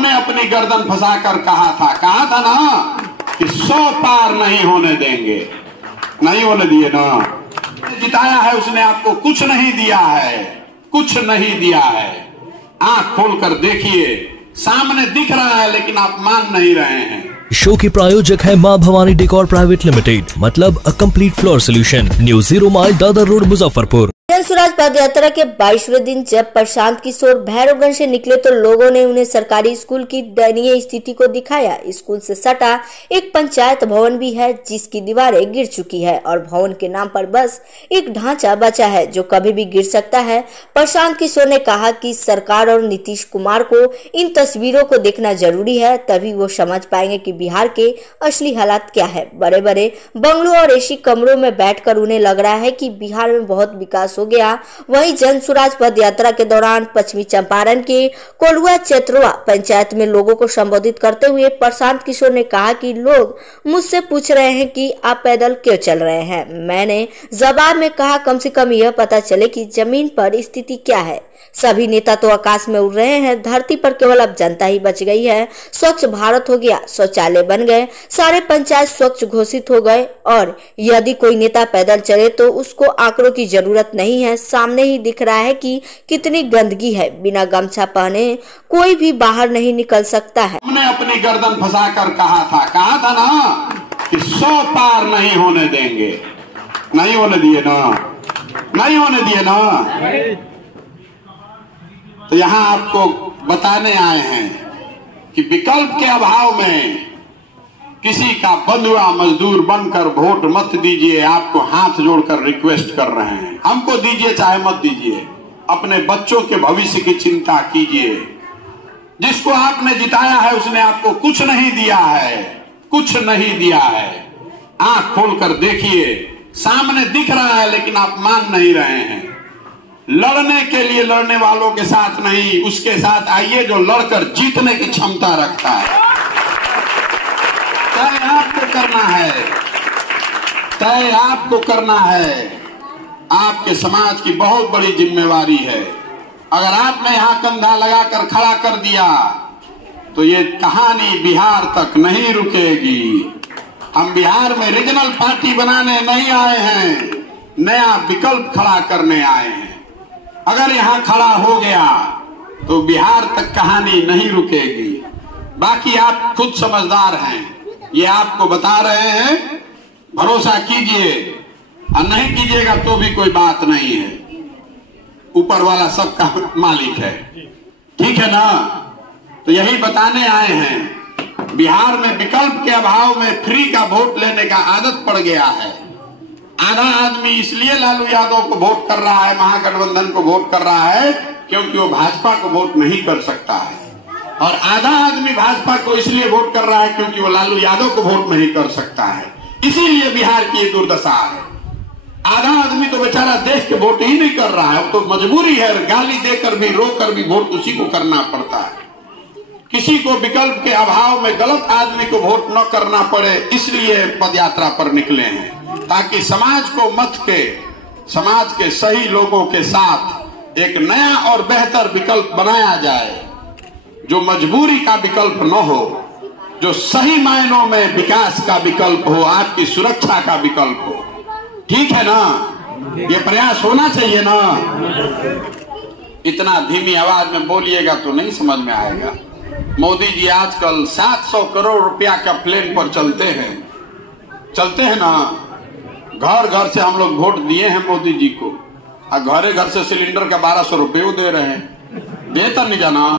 हमने अपनी गर्दन फंसाकर कहा था ना कि 100 पार नहीं होने देंगे, नहीं होने दिए ना। जिताया है उसने आपको कुछ नहीं दिया है, कुछ नहीं दिया है। आंख खोलकर देखिए, सामने दिख रहा है लेकिन आप मान नहीं रहे हैं। शो की प्रायोजक है मां भवानी डेकोर प्राइवेट लिमिटेड, मतलब a complete floor solution, new 0 mile Dadar road, Muzaffarpur. जन स्वराज पद यात्रा के 22वें दिन जब प्रशांत किशोर भैरवगंज से निकले तो लोगों ने उन्हें सरकारी स्कूल की दयनीय स्थिति को दिखाया। स्कूल से सटा एक पंचायत भवन भी है जिसकी दीवारें गिर चुकी है और भवन के नाम पर बस एक ढांचा बचा है जो कभी भी गिर सकता है। प्रशांत किशोर ने कहा कि सरकार और नीतीश कुमार को इन तस्वीरों को देखना जरूरी है, तभी वो समझ पाएंगे कि बिहार के असली हालात क्या है। बड़े बड़े बंगलों और एसी कमरों में बैठकर उन्हें लग रहा है कि बिहार में बहुत विकास हो गया। वहीं जन स्वराज पद यात्रा के दौरान पश्चिमी चंपारण के कोलुआ चेत्रवा पंचायत में लोगों को संबोधित करते हुए प्रशांत किशोर ने कहा कि लोग मुझसे पूछ रहे हैं कि आप पैदल क्यों चल रहे हैं। मैंने जवाब में कहा कम से कम यह पता चले कि जमीन पर स्थिति क्या है। सभी नेता तो आकाश में उड़ रहे हैं, धरती पर केवल अब जनता ही बच गई है। स्वच्छ भारत हो गया, शौचालय बन गए, सारे पंचायत स्वच्छ घोषित हो गए और यदि कोई नेता पैदल चले तो उसको आंकड़ों की जरूरत नहीं है। सामने ही दिख रहा है कि कितनी गंदगी है। बिना गमछा पहने कोई भी बाहर नहीं निकल सकता है। हमने अपनी गर्दन फंसाकर कहा था ना कि 100 पार नहीं होने देंगे, नहीं होने दिए ना, नहीं होने दिए ना। तो यहां आपको बताने आए हैं कि विकल्प के अभाव में किसी का बंधुआ मजदूर बनकर वोट मत दीजिए। आपको हाथ जोड़कर रिक्वेस्ट कर रहे हैं, हमको दीजिए चाहे मत दीजिए, अपने बच्चों के भविष्य की चिंता कीजिए। जिसको आपने जिताया है उसने आपको कुछ नहीं दिया है, कुछ नहीं दिया है। आंख खोलकर देखिए, सामने दिख रहा है लेकिन आप मान नहीं रहे हैं। लड़ने के लिए लड़ने वालों के साथ नहीं, उसके साथ आइए जो लड़कर जीतने की क्षमता रखता है। तय आपको करना है, तय आपको करना है। आपके समाज की बहुत बड़ी जिम्मेवारी है। अगर आपने यहां कंधा लगाकर खड़ा कर दिया तो ये कहानी बिहार तक नहीं रुकेगी। हम बिहार में रीजनल पार्टी बनाने नहीं आए हैं, नया विकल्प खड़ा करने आए हैं। अगर यहां खड़ा हो गया तो बिहार तक कहानी नहीं रुकेगी। बाकी आप खुद समझदार हैं, ये आपको बता रहे हैं, भरोसा कीजिए और नहीं कीजिएगा तो भी कोई बात नहीं है। ऊपर वाला सबका मालिक है, ठीक है ना। तो यही बताने आए हैं, बिहार में विकल्प के अभाव में फ्री का वोट लेने का आदत पड़ गया है। आधा आदमी इसलिए लालू यादव को वोट कर रहा है, महागठबंधन को वोट कर रहा है क्योंकि वो भाजपा को वोट नहीं कर सकता है, और आधा आदमी भाजपा को इसलिए वोट कर रहा है क्योंकि वो लालू यादव को वोट नहीं कर सकता है। इसीलिए बिहार की ये दुर्दशा है। आधा आदमी तो बेचारा देख के वोट ही नहीं कर रहा है, वो तो मजबूरी है, गाली देकर भी रोकर भी वोट उसी को करना पड़ता है। किसी को विकल्प के अभाव में गलत आदमी को वोट न करना पड़े, इसलिए पदयात्रा पर निकले हैं, ताकि समाज को मत के, समाज के सही लोगों के साथ एक नया और बेहतर विकल्प बनाया जाए, जो मजबूरी का विकल्प न हो, जो सही मायनों में विकास का विकल्प हो, आपकी सुरक्षा का विकल्प हो। ठीक है ना, ये प्रयास होना चाहिए ना। इतना धीमी आवाज में बोलिएगा तो नहीं समझ में आएगा। मोदी जी आजकल 700 करोड़ रुपया का प्लेन पर चलते हैं ना। घर घर से हम लोग वोट दिए हैं मोदी जी को, और घरे घर से सिलेंडर का 1200 रुपये दे रहे हैं। बेहतर नहीं जाना।